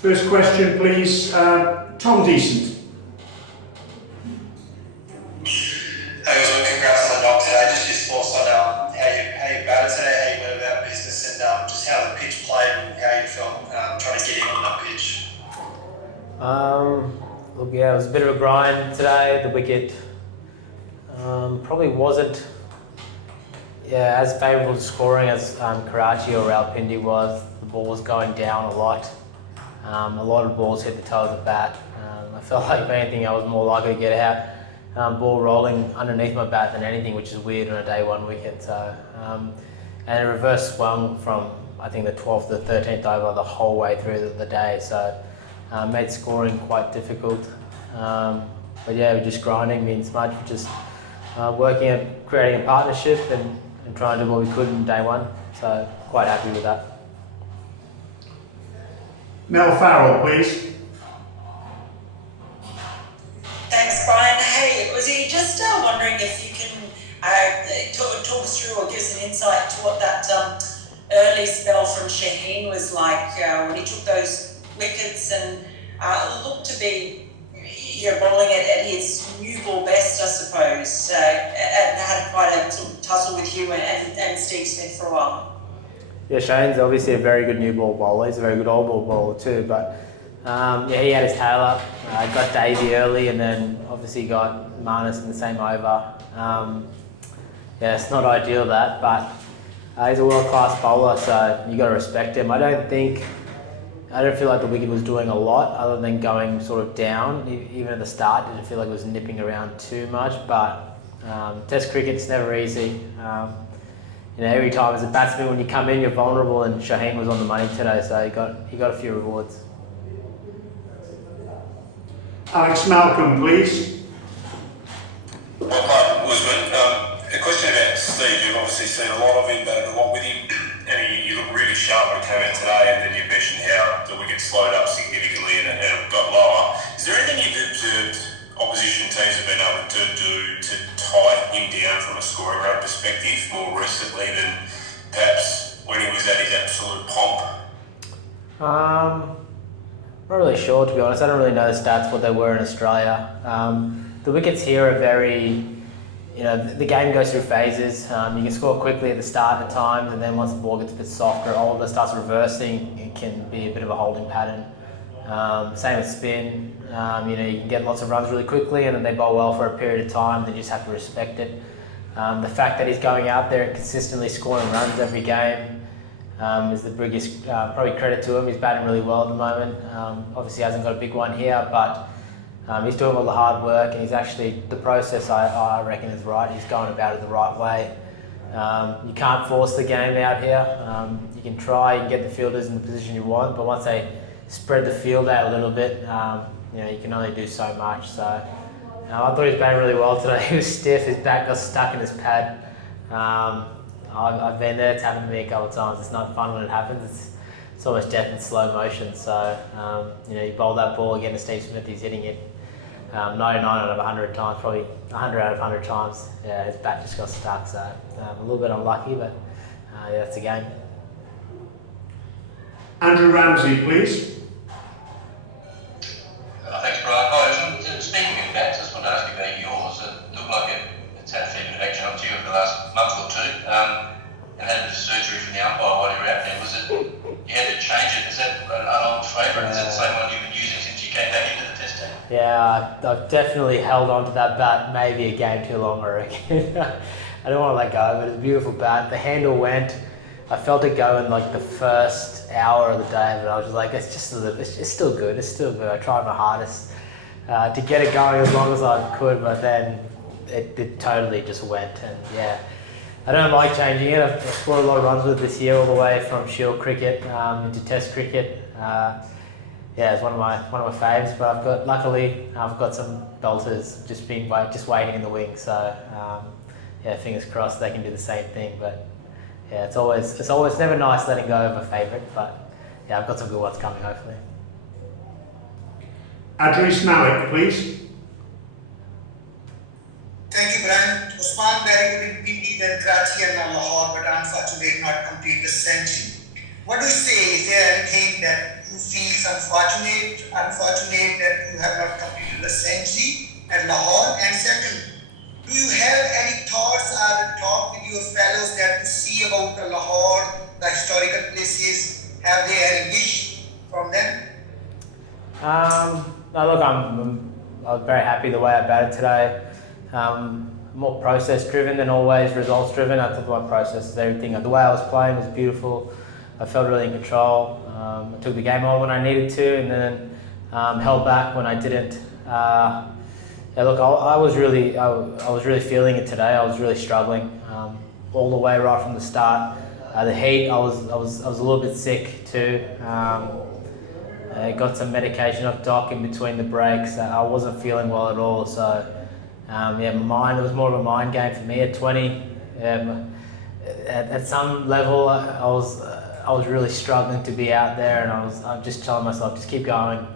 First question, please. Tom Decent. Hey, Usman, congrats on the knock today. Just your thoughts on how you batted today, how you went about business, and just how the pitch played and how you felt trying to get in on that pitch. Look, yeah, it was a bit of a grind today. The wicket probably wasn't as favourable to scoring as Karachi or Rawalpindi was. The ball was going down a lot. A lot of balls hit the toe of the bat. I felt like, if anything, I was more likely to get out ball rolling underneath my bat than anything, which is weird on a day one wicket. So, and a reverse swung from, I think, the 12th to the 13th over the whole way through the day. So made scoring quite difficult. But yeah, we're just grinding means much. We're just working at creating a partnership and trying to do what we could in day one. So quite happy with that. Mel Farrell, please. Thanks, Brian. Hey, was he just wondering if you can talk us through or give us an insight to what that early spell from Shaheen was like when he took those wickets and looked to be bowling at his new ball best, I suppose, and had quite a sort of tussle with you and Steve Smith for a while. Yeah, Shane's obviously a very good new ball bowler. He's a very good old ball bowler too, but he had his tail up. Got Davey early and then obviously got Marnus in the same over. It's not ideal that, but he's a world-class bowler, so you got to respect him. I don't feel like the wicket was doing a lot other than going sort of down. Even at the start, didn't feel like it was nipping around too much, but Test cricket's never easy. Every time as a batsman, when you come in, you're vulnerable, and Shaheen was on the money today, so he got a few rewards. Alex Malcolm, please. Hi, Usman. A question about Steve. You've obviously seen a lot of him, batted a lot with him, and you look really sharp when he came out today, and then you mentioned how the wicket slowed up significantly and it got lower. Is there anything you've observed opposition teams have been able to do to tie him down from a scoring rate perspective more recently than perhaps when he was at his absolute pomp? Not really sure, to be honest. I don't really know the stats, what they were in Australia. The wickets here are very, the game goes through phases. You can score quickly at the start at times, and then once the ball gets a bit softer, all of it starts reversing. It can be a bit of a holding pattern. Same with spin. You can get lots of runs really quickly, and then they bowl well for a period of time. Then you just have to respect it. The fact that he's going out there and consistently scoring runs every game is the biggest probably credit to him. He's batting really well at the moment. Obviously hasn't got a big one here, but he's doing all the hard work, and he's actually, the process I reckon is right. He's going about it the right way. You can't force the game out here. You can try and get the fielders in the position you want, but once they spread the field out a little bit, you can only do so much. So I thought he was batting really well today. He was stiff, his back got stuck in his pad. I've been there, it's happened to me a couple of times. It's not fun when it happens. It's almost death in slow motion. So you bowl that ball again to Steve Smith, he's hitting it 99 out of 100 times, probably 100 out of 100 times. Yeah, his bat just got stuck, so a little bit unlucky, but that's a game. Andrew Ramsey, please. Thanks, Brian. Hi, speaking of bats, I just wanted to ask you about yours. It looked like it's had a fair bit of action on you over the last month or two, and had a bit of surgery from the umpire while you were out there. Was it, you had to change it? Is that an old favourite? Is it the same one you've been using since you came back into the test team? Yeah, I've definitely held on to that bat maybe a game too long, I reckon. I don't want to let go, but it's a beautiful bat. The handle went. I felt it go in like the first hour of the day, but I was just like, it's still good. It's still good. I tried my hardest to get it going as long as I could, but then it totally just went. And yeah, I don't like changing it. I've scored a lot of runs with it this year, all the way from Shield cricket into Test cricket. It's one of my faves. But luckily I've got some belters just waiting in the wings. So fingers crossed they can do the same thing. But yeah, it's always never nice letting go of a favourite, but yeah, I've got some good ones coming hopefully. Adris Malik, please. Thank you, Brian. Usman very good in PP, then Karachi and Imam-ul-Haq, but unfortunately did not complete the century. What do you say? Is there anything something that you feel unfortunate that you have not completed the century at Lahore? And second, do you have any thoughts or talk with your fellows that you see about the Lahore, the historical places? Have they any wish from them? No, look, I was very happy the way I batted today. More process driven than always results driven. I thought my process is everything. The way I was playing was beautiful. I felt really in control. I took the game on when I needed to, and then held back when I didn't. Yeah, look, I was really feeling it today. I was really struggling all the way right from the start. The heat, I was a little bit sick too. I got some medication off doc in between the breaks. I wasn't feeling well at all. So yeah, it was more of a mind game for me at 20. At some level, I was really struggling to be out there, and I'm just telling myself, just keep going.